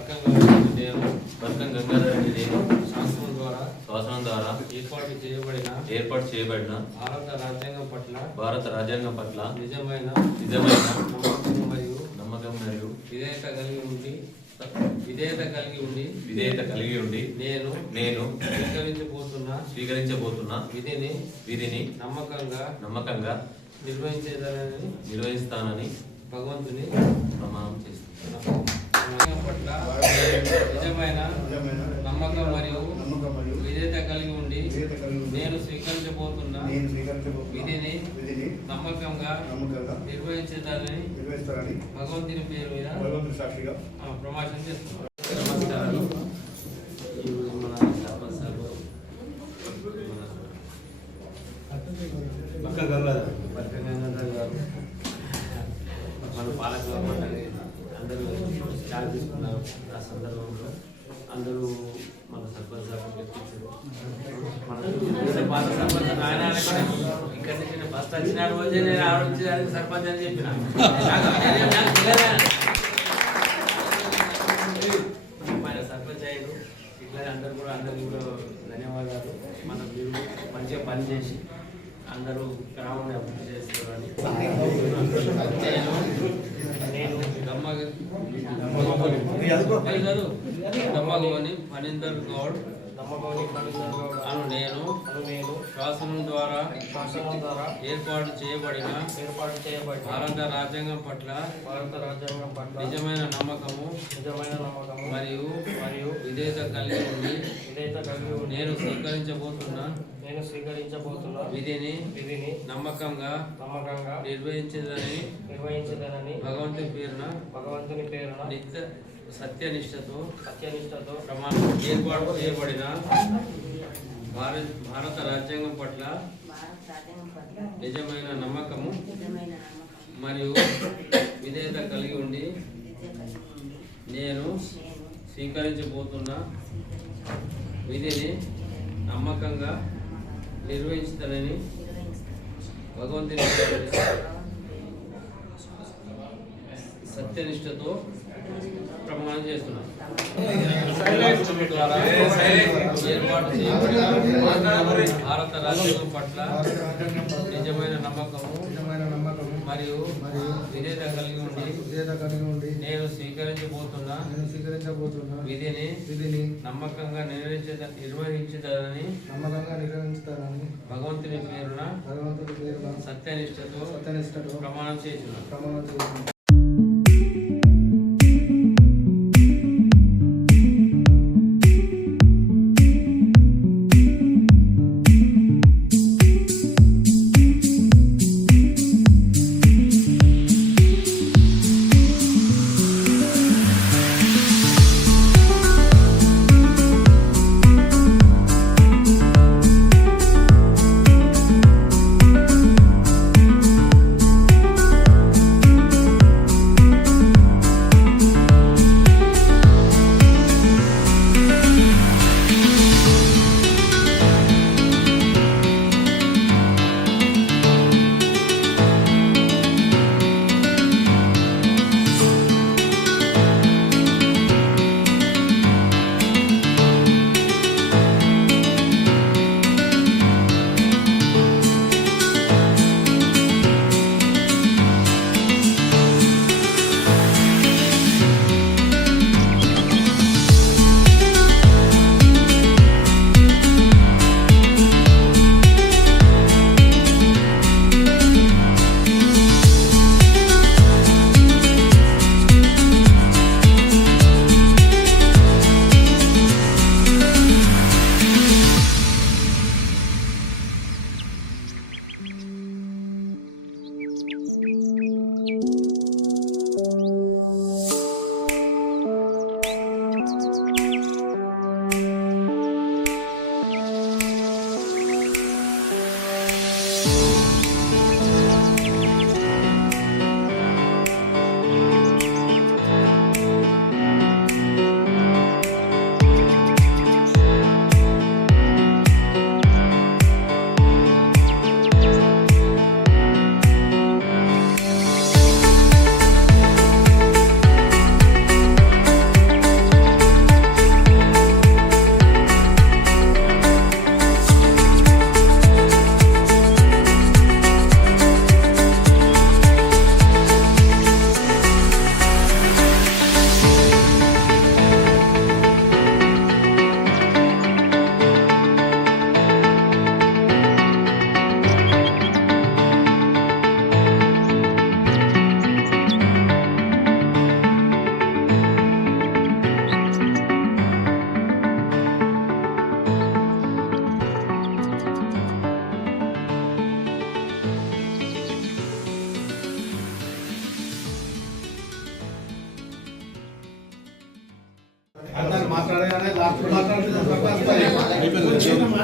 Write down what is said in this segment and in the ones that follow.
బర్కం గంగాధర్ నేను శాసనం ద్వారా ఏర్పాటు చేయబడిన భారత రాజ్యాంగం పట్ల నిజమైన నమ్మకం మరియు విధేయత కలిగి ఉండి నేను స్వీకరించబోతున్న విధిని నమ్మకంగా నిర్వహిస్తానని భగవంతుని ప్రమాణం చేస్తున్నాను. నిజమైన నమ్మకం మరియు విధేయత కలిగి ఉండి నేను స్వీకరించబోతున్న విధిని నమ్మకంగా నిర్వహించేదాన్ని భగవంతుని పేరు మీద సాక్షిగా ప్రమాణం చేస్తున్నాను. నమస్కారాలు. మన సర్పంచ్ సార్ బర్కం గంగాధర్ గారు మన పాలక మండలి అందరూ చార్జ్ తీసుకున్నారు. ఆ సందర్భంలో అందరూ మన సర్పంచ్ సార్ చెప్పించారు. మన పాత సర్పంచ్ ఆయన ఇక్కడ నుంచి నేను ఫస్ట్ వచ్చిన రోజే నేను ఆలోచించడానికి సర్పంచ్ అని చెప్పిన సర్పంచ్ అయ్యారు. ఇట్లా అందరికీ కూడా ధన్యవాదాలు. మనం మీరు మంచిగా పనిచేసి అందరూ గ్రామాన్ని అభివృద్ధి చేస్తారని నేను దమ్మగోని ఫణీందర్ గౌడ్ అను నేను శాసనం ద్వారా ఏర్పాటు చేయబడిన భారత రాజ్యాంగం పట్ల నిజమైన నమ్మకము మరియు విధేయత కలిగి ఉండి నేను స్వీకరించబోతున్న విధిని నమ్మకంగా నిర్వహించదని భగవంతుని పేరున నిత్య సత్యనిష్టతో ప్రమాణం ఏర్పాటు చేయబడిన భారత రాజ్యాంగం పట్ల నిజమైన నమ్మకము మరియు విధేయత కలిగి ఉండి నేను స్వీకరించబోతున్న విధిని నమ్మకంగా నిర్వహిస్తానని భగవంతుని సత్యనిష్టతో ప్రమాణం చేస్తున్నాను. ద్వారా ఏర్పాటు చేయబడిన భారత రాజ్యాంగం పట్ల నిజమైన నమ్మకము మరియు విధేయత కలిగి ఉండి నేను స్వీకరించబోతున్న విధిని నమ్మకంగా నిర్వహించుతానని భగవంతుని పేరున సత్యనిష్టతో ప్రమాణం చేస్తున్నాను.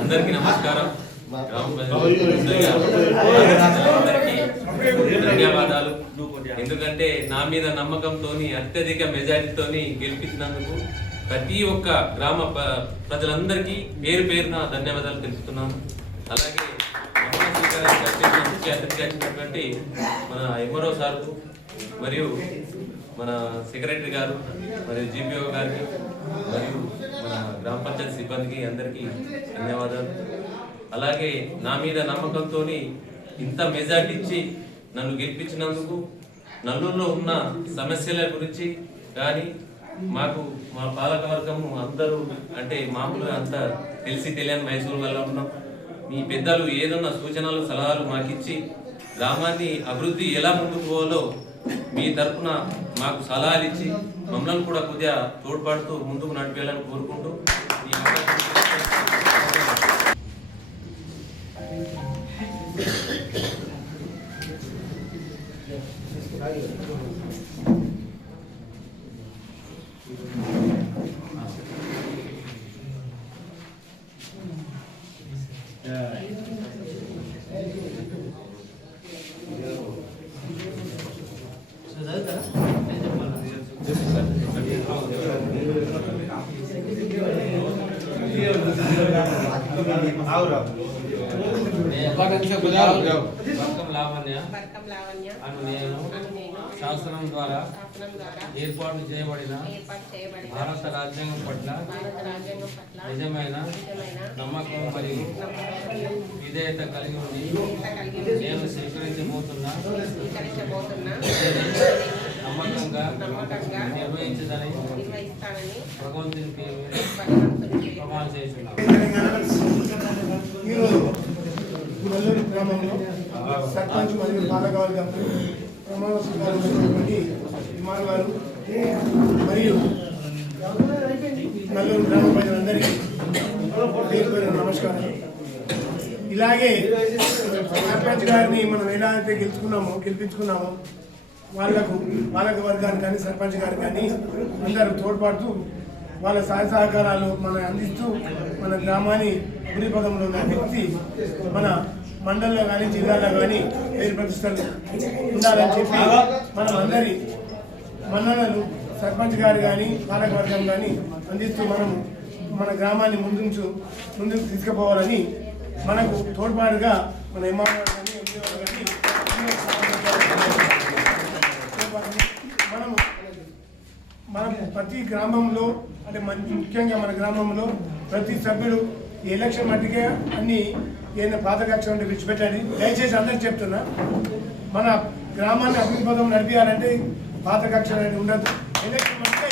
అందరికీ నమస్కారం. గ్రామ ప్రజలందరికీ ధన్యవాదాలు. ఎందుకంటే నా మీద నమ్మకంతో అత్యధిక మెజారిటీతో గెలిపించినందుకు ప్రతి ఒక్క గ్రామ ప్రజలందరికీ పేరు పేరున ధన్యవాదాలు తెలుపుతున్నాను. అలాగే ముఖ్య అతిథిగా వచ్చినటువంటి మన ఎంఆర్ఓ సార్ మరియు మన సెక్రటరీ గారు మరియు జీపీఓ గారికి మరియు మన గ్రామ పంచాయతీ సిబ్బందికి అందరికీ ధన్యవాదాలు. అలాగే నా మీద నమ్మకంతో ఇంత మెజార్టీ ఇచ్చి నన్ను గెలిపించినందుకు నల్లూరులో ఉన్న సమస్యల గురించి కానీ మాకు మా పాలకవర్గము అందరూ అంటే మామూలుగా అంతా తెలిసి తెలియని వయసు వల్ల ఉన్నాం. మీ పెద్దలు ఏదన్నా సూచనలు సలహాలు మాకిచ్చి గ్రామాన్ని అభివృద్ధి ఎలా ముందుకు పోవాలో మీ తరఫున మాకు సలహాలు ఇచ్చి మమ్మల్ని కూడా కొద్దిగా తోడ్పడుతూ ముందుకు నడిపేయాలని కోరుకుంటూ శాసనం ద్వారా ఏర్పాటు చేయబడిన భారత రాజ్యాంగం పట్ల నిజమైన నమ్మకం మరియు విధేయత కలిగి ఉండి నేను స్వీకరించబోతున్న నమ్మకంగా నిర్వహించదని భగవంతుని పేరు ప్రమాణం చేస్తున్నాను. నల్లూరు గ్రామంలో సర్పంచ్ మరియు పాలకవర్గం ప్రమాణ స్వీకారం కుమార్ గారు మరియు నల్లూరు గ్రామ ప్రజలందరికీ పేరు పేరు నమస్కారం. ఇలాగే సర్పంచ్ గారిని మనం ఎలా అయితే గెలిపించుకున్నామో వాళ్లకు పాలకవర్గానికి కానీ సర్పంచ్ గారికి కానీ అందరూ తోడ్పడుతూ వాళ్ళ సహాయ సహకారాలు మనం అందిస్తూ మన గ్రామాన్ని అభివృద్ధి పదంలో నడిపించి మన మండలంలో కానీ జిల్లాలో కానీ పేరు ప్రతిష్టలు ఉండాలని చెప్పి మనం అందరి మన్ననలు సర్పంచ్ గారు కానీ పాలకవర్గం కానీ అందిస్తూ మనం మన గ్రామాన్ని ముందుకు తీసుకుపోవాలని మనకు తోడ్పాటుగా మన ఎంఆర్ఓ కానీ ఎంపీఓ కానీ మనం ప్రతి గ్రామంలో అంటే ముఖ్యంగా మన గ్రామంలో ప్రతి సభ్యుడు ఈ ఎలక్షన్ మట్టికే అన్ని ఏదైనా పాత కక్ష ఉంటే విడిచిపెట్టండి. దయచేసి అందరికి చెప్తున్నా, మన గ్రామాన్ని అభివృద్ధి పదం నడిపించాలంటే పాత కక్ష అనేది ఉండదు. ఎలక్షన్ మట్టికే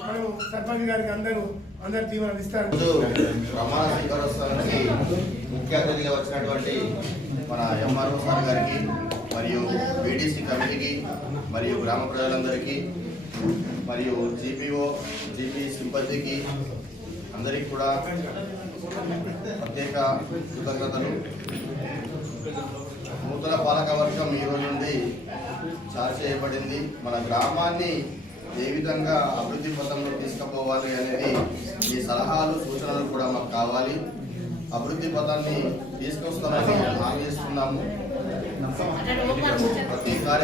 మనం సర్పంచ్ గారికి అందరు తీవ్రం ఇస్తారు. ప్రమాణ స్వీకారోత్సవానికి ముఖ్య అతిథిగా వచ్చినటువంటి మన ఎంఆర్ఓ సార్ గారికి మరియు బీడీసీ కమిటీకి మరియు గ్రామ ప్రజలందరికీ మరియు జీపీ సింపతికి అందరికీ కూడా ప్రత్యేక కృతజ్ఞతలు. నూతన పాలకవర్గం ఈ రోజు నుండి చార్జ్ చేయబడింది. మన గ్రామాన్ని ఏ విధంగా అభివృద్ధి పథంలో తీసుకుపోవాలి అనేది మీ సలహాలు సూచనలు కూడా మాకు కావాలి. అభివృద్ధి పథాన్ని తీసుకొస్తామని హామీ ఇస్తున్నాము. ప్రతి కార్యక్రమం